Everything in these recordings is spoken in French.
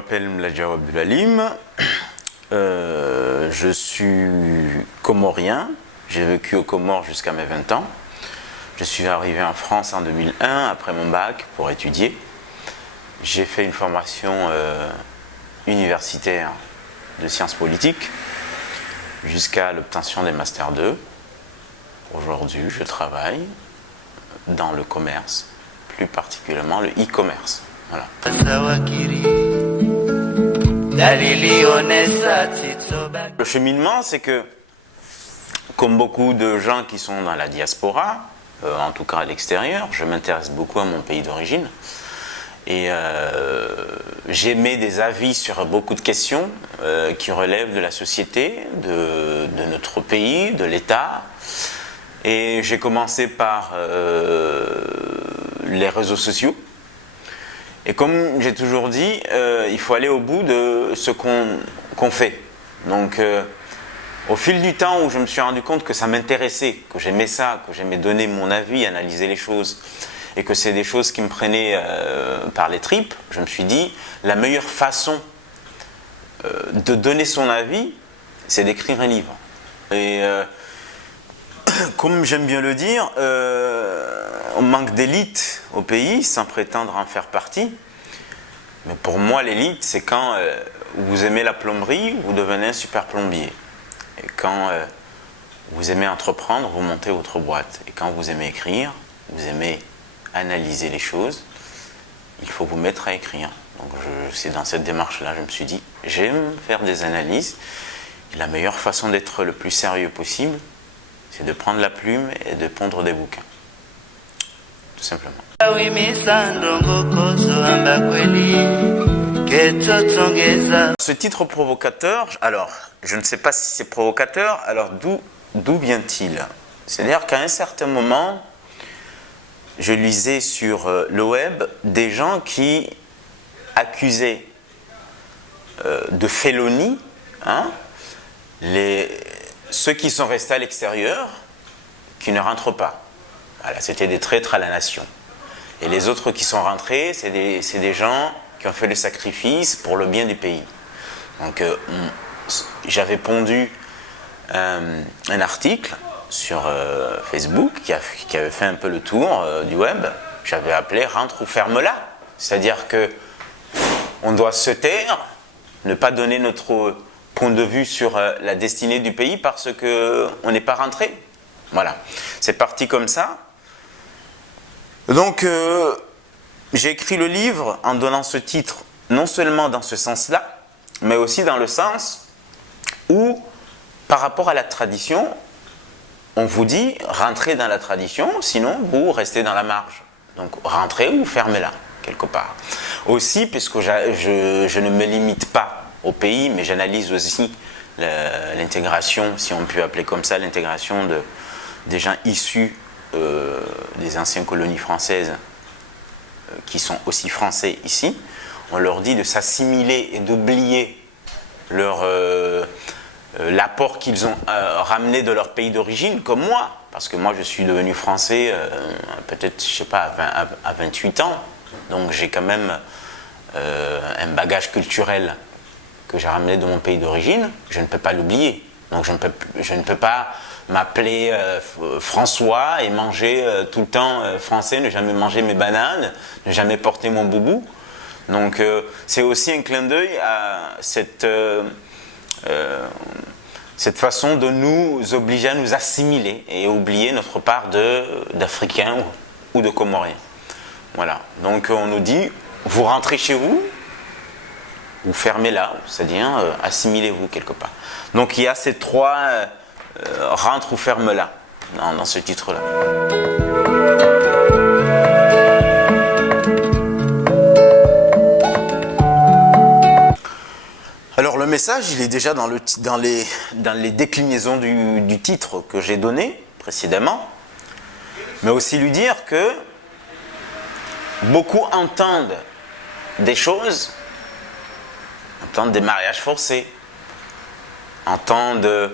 m'appelle Mladjaw Abdulalim, je suis comorien, j'ai vécu aux Comores jusqu'à mes 20 ans. Je suis arrivé en France en 2001 après mon bac pour étudier. J'ai fait une formation universitaire de sciences politiques jusqu'à l'obtention des Master 2. Aujourd'hui, je travaille dans le commerce, plus particulièrement le e-commerce. Voilà. Le cheminement, c'est que, comme beaucoup de gens qui sont dans la diaspora, en tout cas à l'extérieur, je m'intéresse beaucoup à mon pays d'origine. Et j'émets des avis sur beaucoup de questions qui relèvent de la société, de notre pays, de l'État. Et j'ai commencé par les réseaux sociaux. Et comme j'ai toujours dit, il faut aller au bout de ce qu'on fait. Donc, au fil du temps où je me suis rendu compte que ça m'intéressait, que j'aimais ça, que j'aimais donner mon avis, analyser les choses, et que c'est des choses qui me prenaient par les tripes, je me suis dit, la meilleure façon de donner son avis, c'est d'écrire un livre. Et comme j'aime bien le dire, on manque d'élite au pays, sans prétendre en faire partie. Mais pour moi, l'élite, c'est quand vous aimez la plomberie, vous devenez un super plombier. Et quand vous aimez entreprendre, vous montez votre boîte. Et quand vous aimez écrire, vous aimez analyser les choses, il faut vous mettre à écrire. Donc c'est dans cette démarche-là, je me suis dit, j'aime faire des analyses. Et la meilleure façon d'être le plus sérieux possible, c'est de prendre la plume et de pondre des bouquins. Tout simplement. Ce titre provocateur, alors, je ne sais pas si c'est provocateur, alors d'où vient-il? C'est-à-dire qu'à un certain moment, je lisais sur le web des gens qui accusaient de félonie ceux qui sont restés à l'extérieur, qui ne rentrent pas. Voilà, c'était des traîtres à la nation. Et les autres qui sont rentrés, c'est des gens qui ont fait le sacrifice pour le bien du pays. Donc, j'avais pondu un article sur Facebook qui avait fait un peu le tour du web. J'avais appelé « Rentre ou ferme-la ». C'est-à-dire que on doit se taire, ne pas donner notre point de vue sur la destinée du pays parce qu'on n'est pas rentré. Voilà, c'est parti comme ça. Donc, j'ai écrit le livre en donnant ce titre, non seulement dans ce sens-là, mais aussi dans le sens où, par rapport à la tradition, on vous dit, rentrez dans la tradition, sinon vous restez dans la marge. Donc, rentrez ou fermez-la, quelque part. Aussi, puisque je ne me limite pas au pays, mais j'analyse aussi l'intégration, si on peut appeler comme ça, l'intégration des gens issus des anciennes colonies françaises qui sont aussi français ici. On leur dit de s'assimiler et d'oublier l'apport qu'ils ont ramené de leur pays d'origine, comme moi, parce que moi je suis devenu français peut-être, je sais pas, à 28 ans, donc j'ai quand même un bagage culturel que j'ai ramené de mon pays d'origine, je ne peux pas l'oublier. Donc je ne peux pas m'appeler François et manger tout le temps français, ne jamais manger mes bananes, ne jamais porter mon boubou. Donc c'est aussi un clin d'œil à cette façon de nous obliger à nous assimiler et oublier notre part d'Africains ou de Comoriens. Voilà, donc on nous dit, vous rentrez chez vous, ou fermez-la, c'est-à-dire assimilez-vous quelque part. Donc il y a ces trois rentre ou ferme-la dans ce titre-là. Alors le message, il est déjà dans les déclinaisons du titre que j'ai donné précédemment, mais aussi lui dire que beaucoup entendent des choses, entendent des mariages forcés, entendent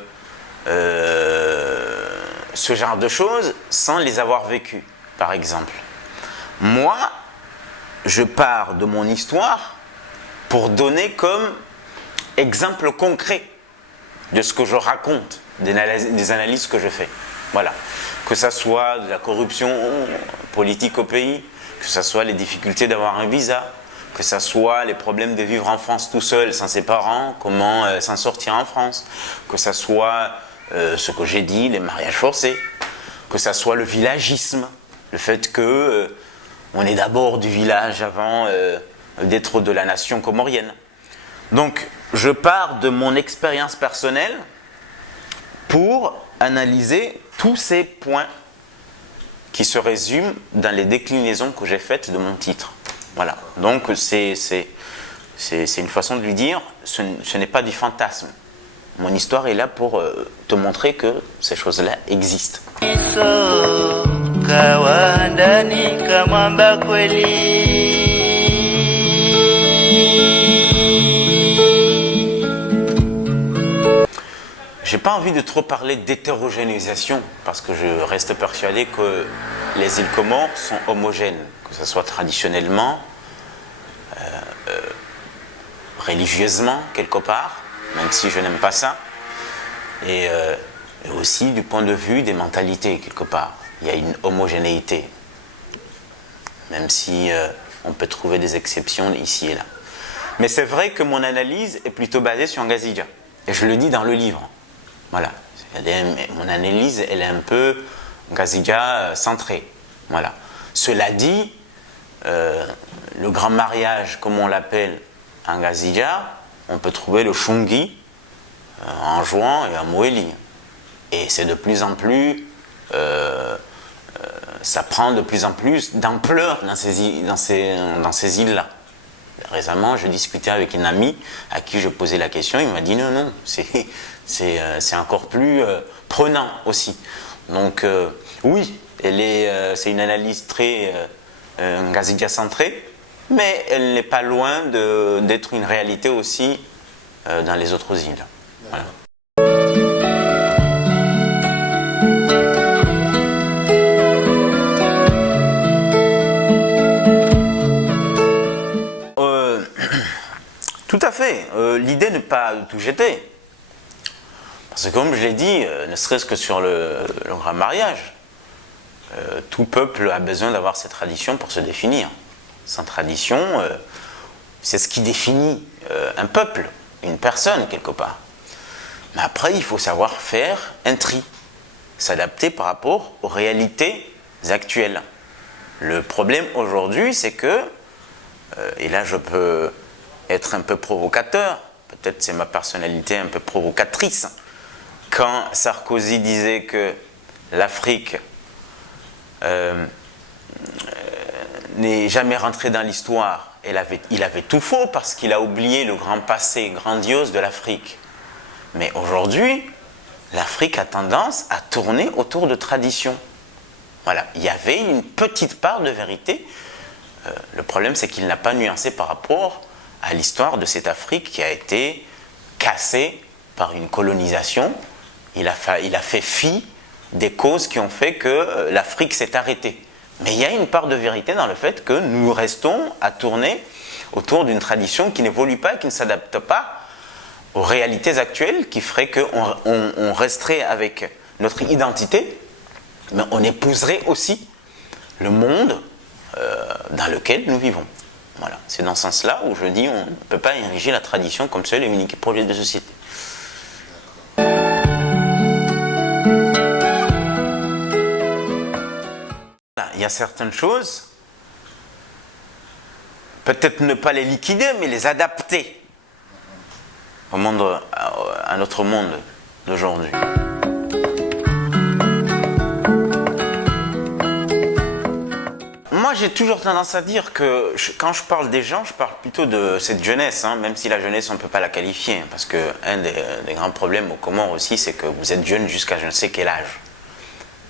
ce genre de choses sans les avoir vécues, par exemple. Moi, je pars de mon histoire pour donner comme exemple concret de ce que je raconte, des analyses que je fais. Voilà. Que ça soit de la corruption politique au pays, que ça soit les difficultés d'avoir un visa, que ça soit les problèmes de vivre en France tout seul, sans ses parents, comment s'en sortir en France, que ça soit ce que j'ai dit, les mariages forcés, que ça soit le villagisme, le fait que on est d'abord du village avant d'être de la nation comorienne. Donc, je pars de mon expérience personnelle pour analyser tous ces points qui se résument dans les déclinaisons que j'ai faites de mon titre. Voilà. Donc, c'est une façon de lui dire, ce n'est pas du fantasme. Mon histoire est là pour te montrer que ces choses-là existent. J'ai pas envie de trop parler d'hétérogénéisation parce que je reste persuadé que les îles Comores sont homogènes, que ce soit traditionnellement, religieusement quelque part, même si je n'aime pas ça, et aussi du point de vue des mentalités quelque part. Il y a une homogénéité, même si on peut trouver des exceptions ici et là. Mais c'est vrai que mon analyse est plutôt basée sur Ngazija, et je le dis dans le livre. Voilà, mon analyse, elle est un peu Ngazija centrée. Voilà. Cela dit, le grand mariage, comme on l'appelle en Ngazija, on peut trouver le Shungi en Jouan et en Moélie. Et c'est de plus en plus, ça prend de plus en plus d'ampleur dans ces îles-là. Récemment, je discutais avec une amie à qui je posais la question, il m'a dit non, c'est encore plus prenant aussi. Donc oui, c'est une analyse très Ngazija centrée, mais elle n'est pas loin d'être une réalité aussi dans les autres îles. Voilà. Tout à fait. L'idée n'est pas tout jeter. Parce que comme je l'ai dit, ne serait-ce que sur le grand mariage, tout peuple a besoin d'avoir ses traditions pour se définir. Sans tradition, c'est ce qui définit un peuple, une personne quelque part. Mais après, il faut savoir faire un tri, s'adapter par rapport aux réalités actuelles. Le problème aujourd'hui, c'est que, et là je peux être un peu provocateur, peut-être c'est ma personnalité un peu provocatrice, quand Sarkozy disait que l'Afrique n'est jamais rentrée dans l'histoire, il avait tout faux parce qu'il a oublié le grand passé grandiose de l'Afrique. Mais aujourd'hui, l'Afrique a tendance à tourner autour de traditions. Voilà, il y avait une petite part de vérité. Le problème, c'est qu'il n'a pas nuancé par rapport à l'histoire de cette Afrique qui a été cassée par une colonisation. Il a fait fi des causes qui ont fait que l'Afrique s'est arrêtée. Mais il y a une part de vérité dans le fait que nous restons à tourner autour d'une tradition qui n'évolue pas, qui ne s'adapte pas aux réalités actuelles, qui ferait qu'on resterait avec notre identité, mais on épouserait aussi le monde dans lequel nous vivons. Voilà. C'est dans ce sens-là où je dis on ne peut pas ériger la tradition comme seul et unique projet de société. Il y a certaines choses, peut-être ne pas les liquider, mais les adapter au monde, à notre monde d'aujourd'hui. Moi, j'ai toujours tendance à dire que quand je parle des gens, je parle plutôt de cette jeunesse, même si la jeunesse, on ne peut pas la qualifier, parce qu'un des grands problèmes aux Comores aussi, c'est que vous êtes jeune jusqu'à je ne sais quel âge.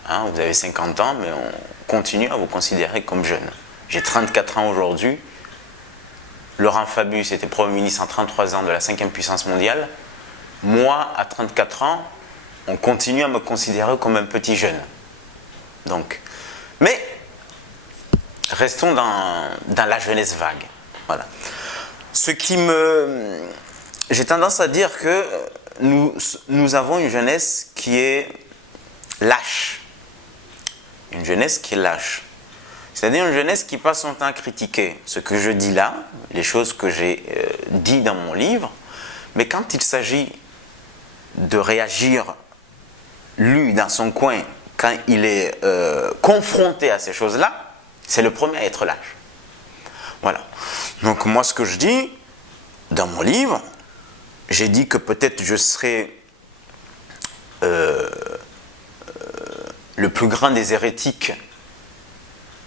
Vous avez 50 ans, mais on continue à vous considérer comme jeune. J'ai 34 ans aujourd'hui. Laurent Fabius était Premier ministre en 33 ans de la 5e puissance mondiale. Moi, à 34 ans, on continue à me considérer comme un petit jeune. Donc, mais restons dans la jeunesse vague. Voilà. ce qui me... J'ai tendance à dire que nous avons une jeunesse qui est lâche. Une jeunesse qui est lâche. C'est-à-dire une jeunesse qui passe son temps à critiquer ce que je dis là, les choses que j'ai dit dans mon livre, mais quand il s'agit de réagir, lui, dans son coin, quand il est confronté à ces choses-là, c'est le premier à être lâche. Voilà. Donc moi, ce que je dis dans mon livre, j'ai dit que peut-être je serais le plus grand des hérétiques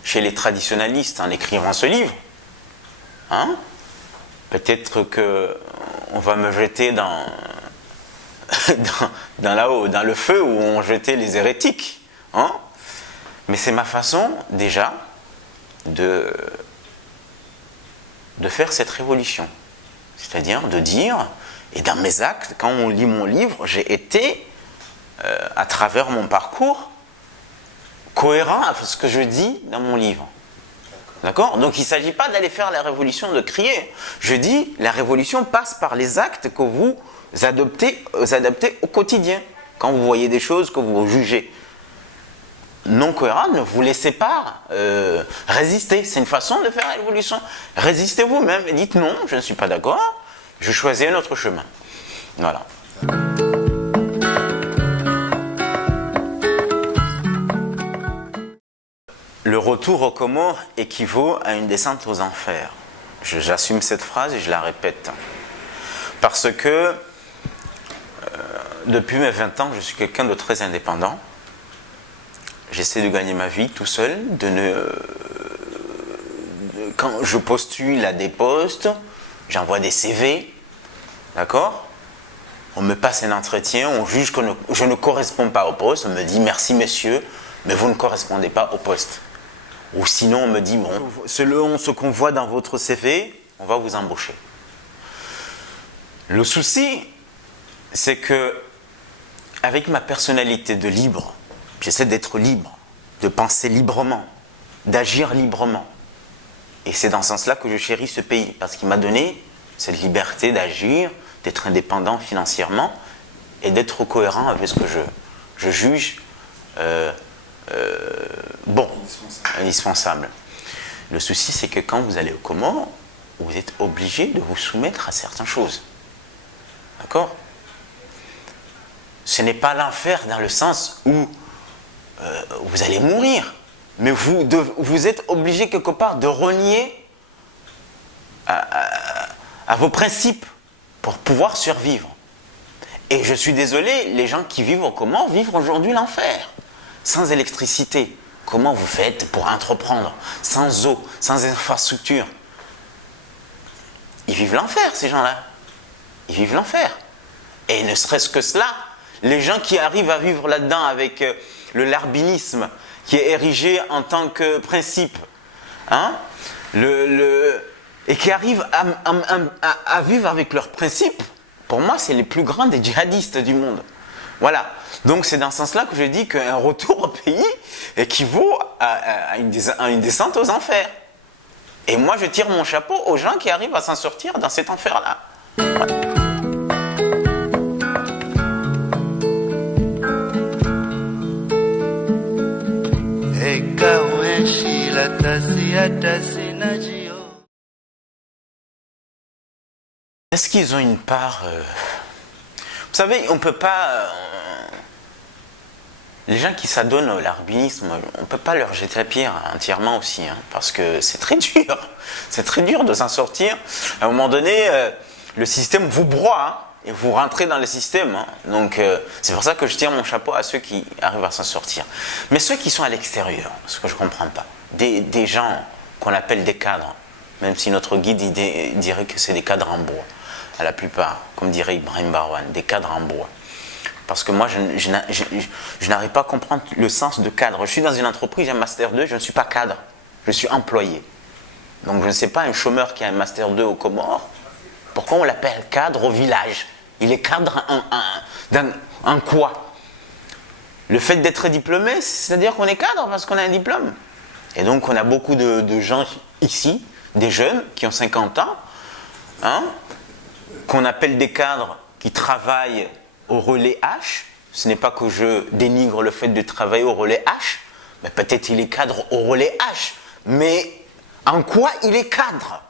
chez les traditionalistes en écrivant ce livre. Hein? Peut-être qu'on va me jeter dans là-haut, dans le feu où on jetait les hérétiques. Hein? Mais c'est ma façon, déjà, de faire cette révolution. C'est-à-dire de dire, et dans mes actes, quand on lit mon livre, j'ai été, à travers mon parcours, cohérent avec ce que je dis dans mon livre. D'accord? Donc il ne s'agit pas d'aller faire la révolution, de crier. Je dis, la révolution passe par les actes que vous adoptez au quotidien. Quand vous voyez des choses que vous jugez non cohérentes, ne vous laissez pas résister. C'est une façon de faire la révolution. Résistez vous-même et dites non, je ne suis pas d'accord, je choisis un autre chemin. Voilà. Le retour aux Comores équivaut à une descente aux enfers. J'assume cette phrase et je la répète. Parce que depuis mes 20 ans, je suis quelqu'un de très indépendant. J'essaie de gagner ma vie tout seul. Quand je postule à des postes, j'envoie des CV. D'accord ? On me passe un entretien, on juge que je ne corresponds pas au poste. On me dit merci messieurs, mais vous ne correspondez pas au poste. Ou sinon on me dit, bon, selon ce qu'on voit dans votre CV, on va vous embaucher. Le souci, c'est que, avec ma personnalité de libre, j'essaie d'être libre, de penser librement, d'agir librement. Et c'est dans ce sens-là que je chéris ce pays, parce qu'il m'a donné cette liberté d'agir, d'être indépendant financièrement, et d'être cohérent avec ce que je juge bon, indispensable. Le souci, c'est que quand vous allez aux Comores, vous êtes obligé de vous soumettre à certaines choses. D'accord ? Ce n'est pas l'enfer dans le sens où vous allez mourir, mais vous êtes obligé quelque part de renier à vos principes pour pouvoir survivre. Et je suis désolé, les gens qui vivent aux Comores vivent aujourd'hui l'enfer. Sans électricité, comment vous faites pour entreprendre? Sans eau, sans infrastructure. Ils vivent l'enfer, ces gens-là. Ils vivent l'enfer. Et ne serait-ce que cela, les gens qui arrivent à vivre là-dedans avec le larbinisme, qui est érigé en tant que principe, hein, et qui arrivent à vivre avec leurs principes, pour moi, c'est les plus grands des djihadistes du monde. Voilà. Donc c'est dans ce sens-là que je dis qu'un retour au pays équivaut à une descente aux enfers. Et moi, je tire mon chapeau aux gens qui arrivent à s'en sortir dans cet enfer-là. Est-ce qu'ils ont une part... Vous savez, on ne peut pas... Les gens qui s'adonnent au larbinisme, on ne peut pas leur jeter la pierre entièrement aussi, hein, parce que c'est très dur. C'est très dur de s'en sortir. À un moment donné, le système vous broie, hein, et vous rentrez dans le système. Hein. Donc, c'est pour ça que je tire mon chapeau à ceux qui arrivent à s'en sortir. Mais ceux qui sont à l'extérieur, ce que je ne comprends pas, des gens qu'on appelle des cadres, même si notre guide dirait que c'est des cadres en bois, à la plupart, comme dirait Ibrahim Barwan, des cadres en bois. Parce que moi, je n'arrive pas à comprendre le sens de cadre. Je suis dans une entreprise, j'ai un Master 2, je ne suis pas cadre, je suis employé. Donc je ne sais pas, un chômeur qui a un Master 2 aux Comores, pourquoi on l'appelle cadre au village? Il est cadre en quoi? Le fait d'être diplômé, c'est-à-dire qu'on est cadre parce qu'on a un diplôme. Et donc on a beaucoup de gens ici, des jeunes qui ont 50 ans, hein, qu'on appelle des cadres qui travaillent au relais H. Ce n'est pas que je dénigre le fait de travailler au relais H, mais peut-être il est cadre au relais H. Mais en quoi il est cadre?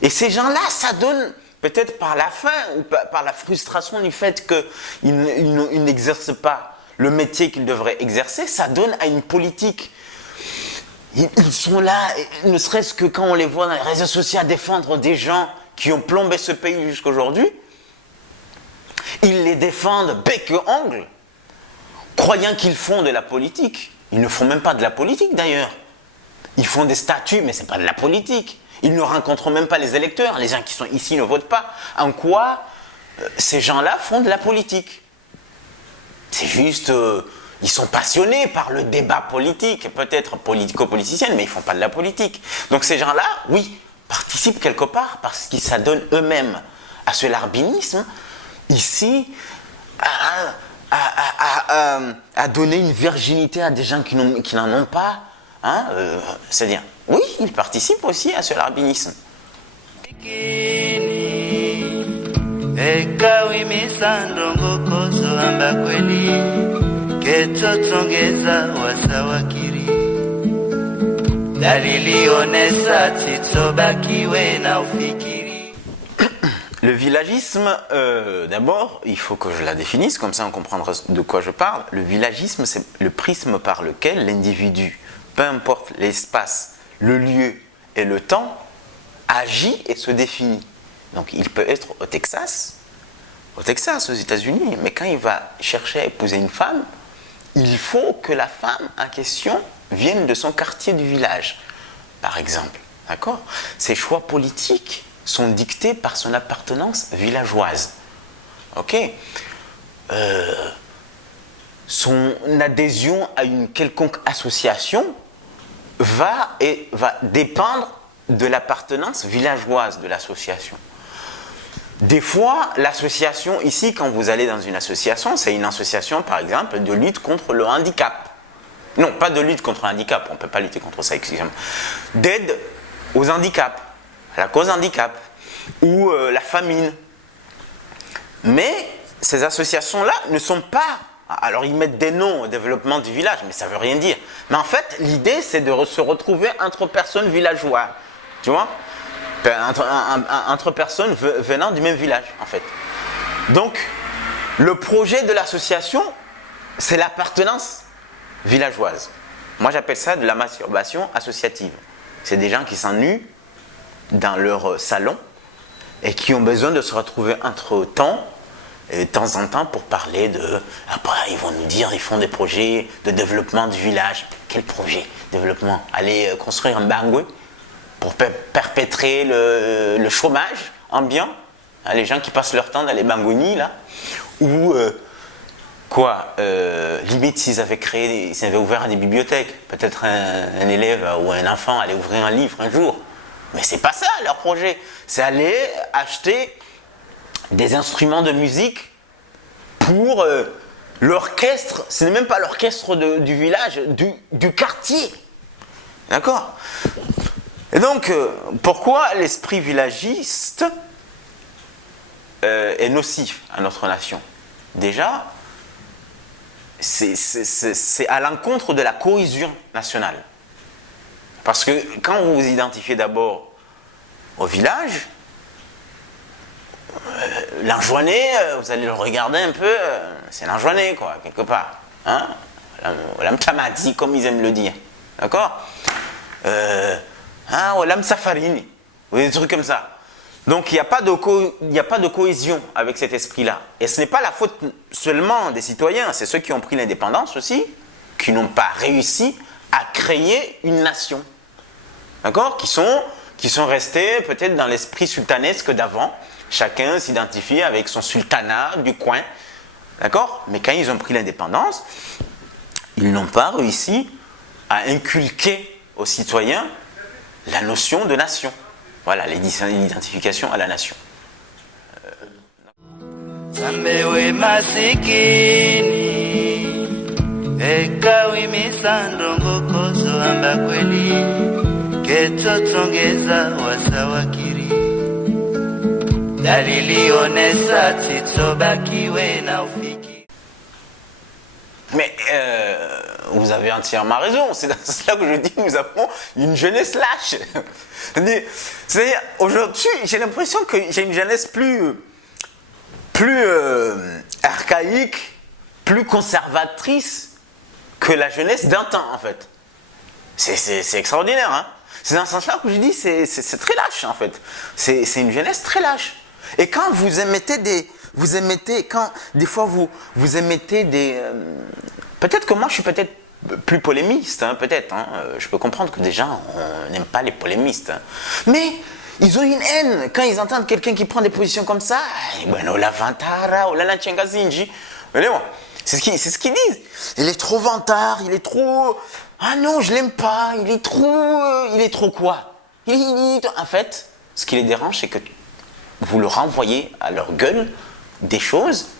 Et ces gens-là, ça donne, peut-être par la faim ou par la frustration du fait qu'ils n'exercent pas le métier qu'ils devraient exercer, ça donne à une politique. Ils sont là, ne serait-ce que quand on les voit dans les réseaux sociaux à défendre des gens qui ont plombé ce pays jusqu'aujourd'hui, ils les défendent bec et ongle, croyant qu'ils font de la politique. Ils ne font même pas de la politique d'ailleurs. Ils font des statuts, mais ce n'est pas de la politique. Ils ne rencontrent même pas les électeurs. Les gens qui sont ici ne votent pas. En quoi ces gens-là font de la politique? C'est juste... ils sont passionnés par le débat politique, peut-être politico-politicien, mais ils ne font pas de la politique. Donc ces gens-là, oui, participent quelque part parce qu'ils s'adonnent eux-mêmes à ce larbinisme, ici, à donner une virginité à des gens qui n'en ont pas. Hein, c'est-à-dire, oui, ils participent aussi à ce larbinisme. Le villagisme, d'abord, il faut que je la définisse, comme ça on comprendra de quoi je parle. Le villagisme, c'est le prisme par lequel l'individu, peu importe l'espace, le lieu et le temps, agit et se définit. Donc il peut être au Texas, aux États-Unis, mais quand il va chercher à épouser une femme, il faut que la femme en question vienne de son quartier du village, par exemple. D'accord ? Ses choix politiques sont dictés par son appartenance villageoise. Ok ? Son adhésion à une quelconque association va dépendre de l'appartenance villageoise de l'association. Des fois, l'association, ici, quand vous allez dans une association, c'est une association, par exemple, de lutte contre le handicap. Non, pas de lutte contre le handicap, on ne peut pas lutter contre ça, excusez-moi. D'aide aux handicaps, à la cause handicap, ou la famine. Mais ces associations-là ne sont pas... Alors, ils mettent des noms au développement du village, mais ça ne veut rien dire. Mais en fait, l'idée, c'est de se retrouver entre personnes villageoises. Tu vois ? Entre personnes venant du même village, en fait. Donc, le projet de l'association, c'est l'appartenance villageoise. Moi, j'appelle ça de la masturbation associative. C'est des gens qui s'ennuient dans leur salon et qui ont besoin de se retrouver entre temps, de temps en temps, pour parler de... Après, ils vont nous dire, ils font des projets de développement du village. Quel projet de développement? Aller construire un bangoué pour perpétrer le chômage ambiant, hein, les gens qui passent leur temps dans les bangounis, là, ou limite s'ils avaient ouvert des bibliothèques, peut-être un élève ou un enfant allait ouvrir un livre un jour, mais c'est pas ça leur projet, c'est aller acheter des instruments de musique pour l'orchestre, ce n'est même pas l'orchestre du village, du quartier, d'accord? Et donc, pourquoi l'esprit villagiste est nocif à notre nation? Déjà, c'est à l'encontre de la cohésion nationale. Parce que quand vous vous identifiez d'abord au village, l'enjoiné, vous allez le regarder un peu, c'est l'enjoiné, quoi, quelque part. Hein? L'amtamadi, comme ils aiment le dire. D'accord? Ou l'âme safarini, ou des trucs comme ça. Donc il n'y a pas de cohésion avec cet esprit-là. Et ce n'est pas la faute seulement des citoyens, c'est ceux qui ont pris l'indépendance aussi, qui n'ont pas réussi à créer une nation. D'accord ? Qui sont restés peut-être dans l'esprit sultanesque d'avant. Chacun s'identifie avec son sultanat du coin. D'accord ? Mais quand ils ont pris l'indépendance, ils n'ont pas réussi à inculquer aux citoyens la notion de nation. Voilà, l'identification à la nation. Mais vous avez entièrement raison, c'est dans cela que je dis que nous avons une jeunesse lâche. C'est-à-dire, aujourd'hui, j'ai l'impression que j'ai une jeunesse plus archaïque, plus conservatrice que la jeunesse d'un temps, en fait. C'est extraordinaire, hein. C'est dans ce sens-là que je dis c'est très lâche, en fait. C'est une jeunesse très lâche. Et quand vous émettez des fois vous émettez des... peut-être que moi je suis peut-être plus polémiste, hein, peut-être. Hein, je peux comprendre que des gens n'aiment pas les polémistes. Hein. Mais ils ont une haine quand ils entendent quelqu'un qui prend des positions comme ça. Bueno, la vantara, ou la lanchengazinji. C'est ce qu'ils disent. Il est trop vantard, il est trop... Ah non, je l'aime pas, il est trop quoi? En fait, ce qui les dérange, c'est que vous leur renvoyez à leur gueule des choses,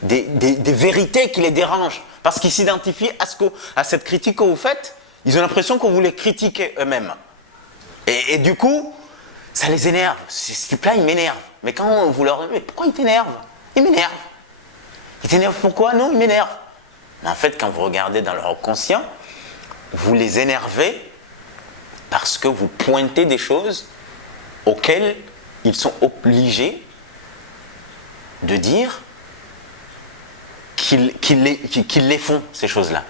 des vérités qui les dérangent. Parce qu'ils s'identifient à cette critique que vous faites, ils ont l'impression que vous les critiquez eux-mêmes. Et du coup, ça les énerve. Ce type-là, il m'énerve. Mais quand vous leur dites, mais pourquoi il t'énerve? Il m'énerve. Il t'énerve pourquoi? Non, il m'énerve. Mais en fait, quand vous regardez dans leur conscient, vous les énervez parce que vous pointez des choses auxquelles ils sont obligés de dire qu'ils les font, ces choses-là.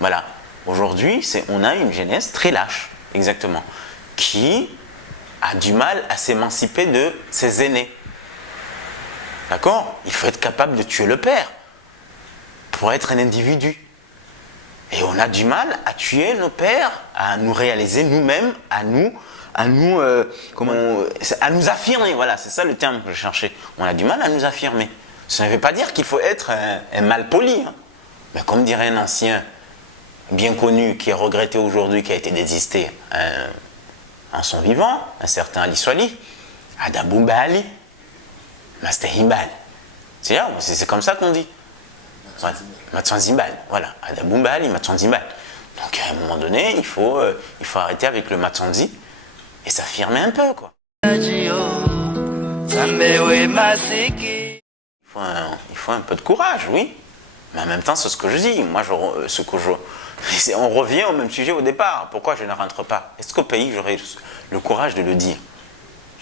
Voilà. Aujourd'hui, on a une jeunesse très lâche, exactement, qui a du mal à s'émanciper de ses aînés. D'accord? Il faut être capable de tuer le père pour être un individu. Et on a du mal à tuer nos pères, à nous réaliser nous-mêmes, à nous affirmer. Voilà, c'est ça le terme que je cherchais. On a du mal à nous affirmer. Ça ne veut pas dire qu'il faut être un malpoli. Hein. Mais comme dirait un ancien bien connu qui est regretté aujourd'hui, qui a été désisté en son vivant, un certain Ali Swali, Adabou Bali, Mastehimbal. C'est comme ça qu'on dit. Ouais. Matsanzimbal, voilà. Adabou Bali, Matsanzimbal. Donc à un moment donné, il faut arrêter avec le Matsanzi et s'affirmer un peu, quoi. Il faut un peu de courage, oui. Mais en même temps, c'est ce que je dis. Moi, on revient au même sujet au départ. Pourquoi je ne rentre pas? Est-ce qu'au pays, j'aurais le courage de le dire?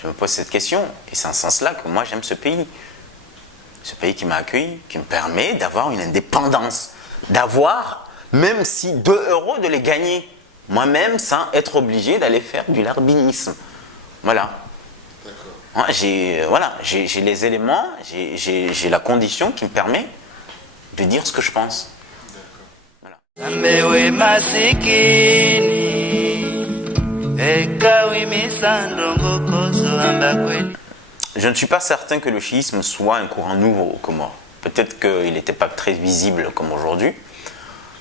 Je me pose cette question. Et c'est en ce sens-là que moi, j'aime ce pays. Ce pays qui m'a accueilli, qui me permet d'avoir une indépendance. D'avoir, même si 2 euros, de les gagner. Moi-même, sans être obligé d'aller faire du larbinisme. Voilà. J'ai les éléments, j'ai la condition qui me permet de dire ce que je pense. Voilà. Je ne suis pas certain que le chiisme soit un courant nouveau aux Comores. Peut-être qu'il n'était pas très visible comme aujourd'hui,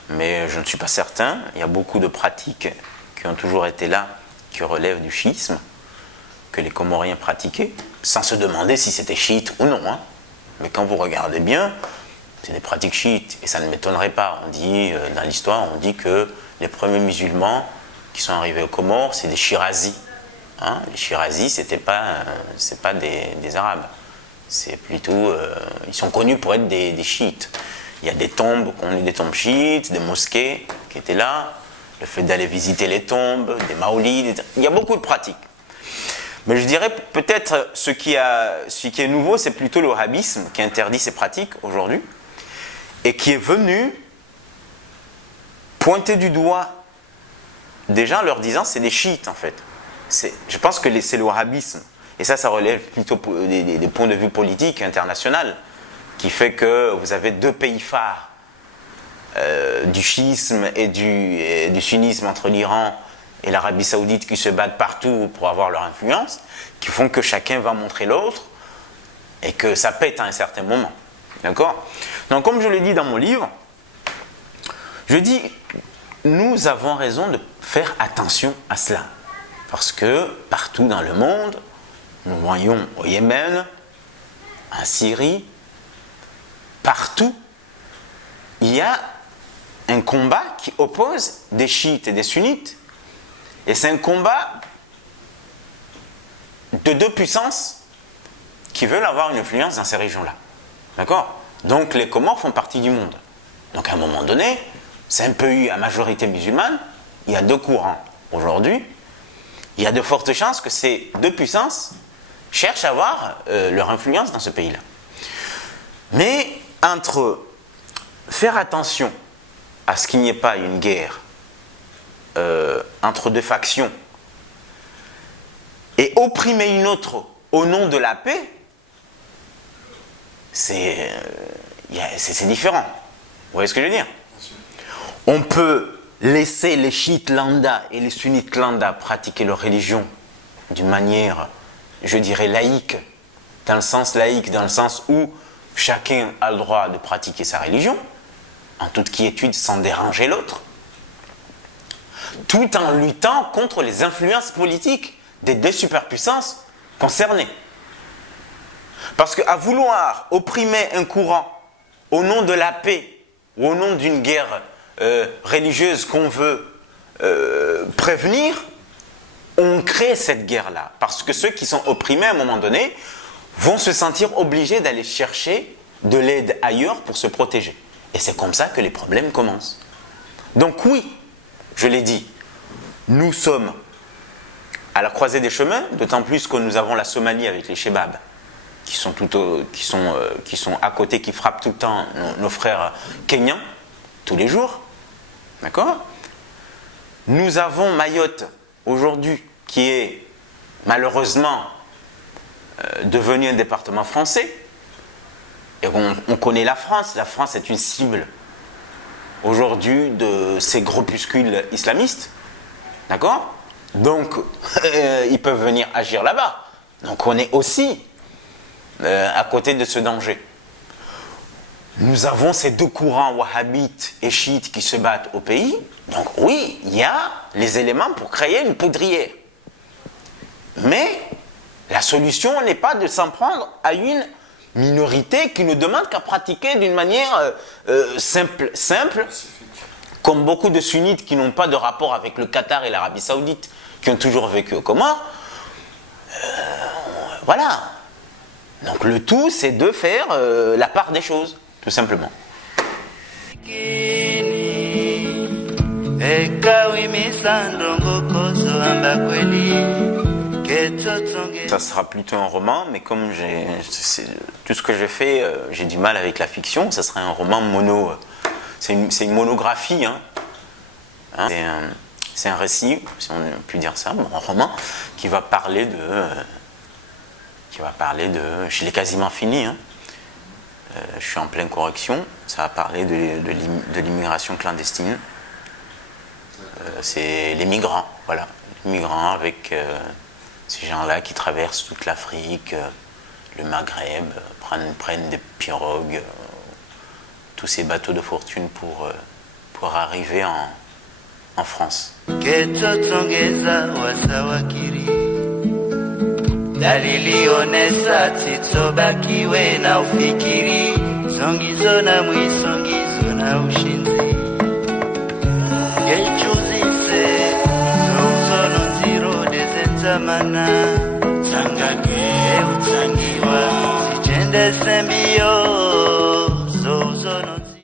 mais je ne suis pas certain. Il y a beaucoup de pratiques qui ont toujours été là, qui relèvent du chiisme, que les Comoriens pratiquaient, sans se demander si c'était chiite ou non. Hein. Mais quand vous regardez bien, c'est des pratiques chiites, et ça ne m'étonnerait pas. On dit, dans l'histoire, on dit que les premiers musulmans qui sont arrivés aux Comores, c'est des Shirazis. Hein, les Shirazis, c'est pas des Arabes. C'est plutôt... ils sont connus pour être des chiites. Il y a des tombes, des tombes chiites, des mosquées qui étaient là, le fait d'aller visiter les tombes, des maoulids, il y a beaucoup de pratiques. Mais je dirais peut-être ce qui est nouveau, c'est plutôt le wahhabisme qui interdit ces pratiques aujourd'hui et qui est venu pointer du doigt des gens en leur disant c'est des chiites en fait. Je pense que c'est le wahhabisme. Et ça relève plutôt des points de vue politiques internationaux qui fait que vous avez 2 pays phares du chiisme et du sunnisme entre l'Iran et l'Arabie Saoudite qui se battent partout pour avoir leur influence, qui font que chacun va montrer l'autre et que ça pète à un certain moment. D'accord? Donc comme je le dis dans mon livre, je dis nous avons raison de faire attention à cela. Parce que partout dans le monde, nous voyons au Yémen, en Syrie, partout, il y a un combat qui oppose des chiites et des sunnites. Et c'est un combat de 2 puissances qui veulent avoir une influence dans ces régions-là. D'accord? Donc les Comores font partie du monde. Donc à un moment donné, c'est un pays à majorité musulmane, il y a deux courants. Aujourd'hui, il y a de fortes chances que ces deux puissances cherchent à avoir leur influence dans ce pays-là. Mais entre faire attention à ce qu'il n'y ait pas une guerre entre deux factions et opprimer une autre au nom de la paix, c'est différent. Vous voyez ce que je veux dire? On peut laisser les chiites lambda et les sunnites lambda pratiquer leur religion d'une manière, je dirais, laïque, dans le sens où chacun a le droit de pratiquer sa religion, en toute quiétude, sans déranger l'autre, tout en luttant contre les influences politiques des deux superpuissances concernées. Parce qu'à vouloir opprimer un courant au nom de la paix ou au nom d'une guerre religieuse qu'on veut prévenir, on crée cette guerre-là. Parce que ceux qui sont opprimés à un moment donné vont se sentir obligés d'aller chercher de l'aide ailleurs pour se protéger. Et c'est comme ça que les problèmes commencent. Donc oui, je l'ai dit, nous sommes à la croisée des chemins, d'autant plus que nous avons la Somalie avec les Chebabs, qui sont à côté, qui frappent tout le temps nos frères kenyans, tous les jours. D'accord? Nous avons Mayotte, aujourd'hui, qui est malheureusement devenu un département français. Et on connaît la France. La France est une cible aujourd'hui de ces groupuscules islamistes. D'accord? Donc, ils peuvent venir agir là-bas. Donc, on est aussi à côté de ce danger. Nous avons ces deux courants wahhabites et chiites qui se battent au pays. Donc, oui, il y a les éléments pour créer une poudrière. Mais la solution n'est pas de s'en prendre à une minorité qui ne demande qu'à pratiquer d'une manière simple, comme beaucoup de sunnites qui n'ont pas de rapport avec le Qatar et l'Arabie Saoudite, qui ont toujours vécu aux Comores. Voilà. Donc le tout, c'est de faire la part des choses, tout simplement. Ça sera plutôt un roman, mais comme tout ce que je fais, j'ai du mal avec la fiction, ça sera un roman mono. C'est une monographie. C'est un récit, si on peut dire ça, un roman qui va parler de. Je l'ai quasiment fini. Je suis en pleine correction. Ça va parler de l'immigration clandestine. C'est les migrants, voilà. Les migrants avec ces gens-là qui traversent toute l'Afrique, le Maghreb, prennent des pirogues, tous ces bateaux de fortune pour arriver en France. Dalilionesa titsobakiwe na ufikiri songizo na mwisongizo na ushinzi ngechuzise zozono nziro dezentamana changage utsangiwa sichende sembio